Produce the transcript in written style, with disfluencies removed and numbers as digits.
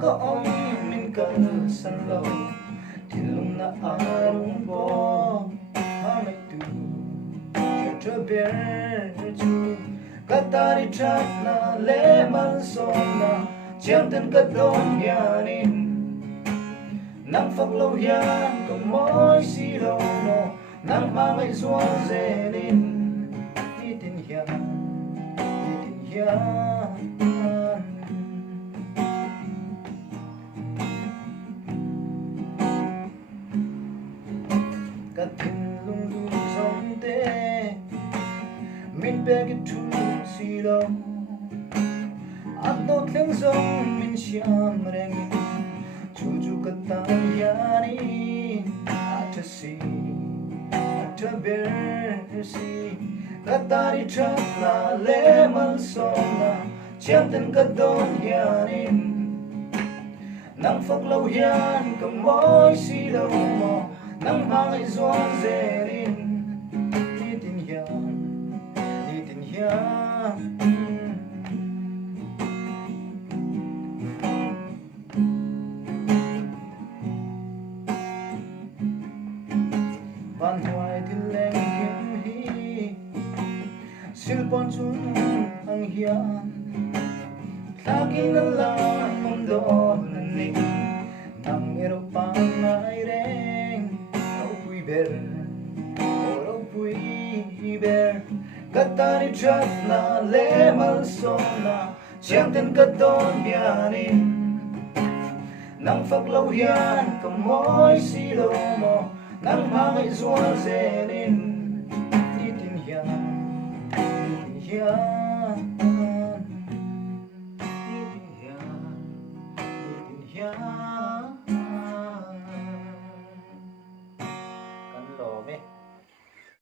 ka om min ka san lo tilum na arung po hamai tu cho ber chu katari chat na le man so na chiang ten ka don yanin nang phak lo yan ka moi si lo mo nang mangai zuan zenin itin yan katin lung lu zong te min pe ki tu si lo at no tleng zong min siam reng chu chu katan yani at si at ber si katari chat na le man so na chiang ten ka don yanin nang phak lo yan ka moi si lo mo nang mangai zuan zerin itin yan ban hoài tin leng kim hi silpon chun ang hian lagi na lang mundo na ni nang ero pang ay reng au pui ber katari chat na le mal so na chiang ten ka don yanin nang phak lo yan ka moi si lo mo nang mangai zuan zenin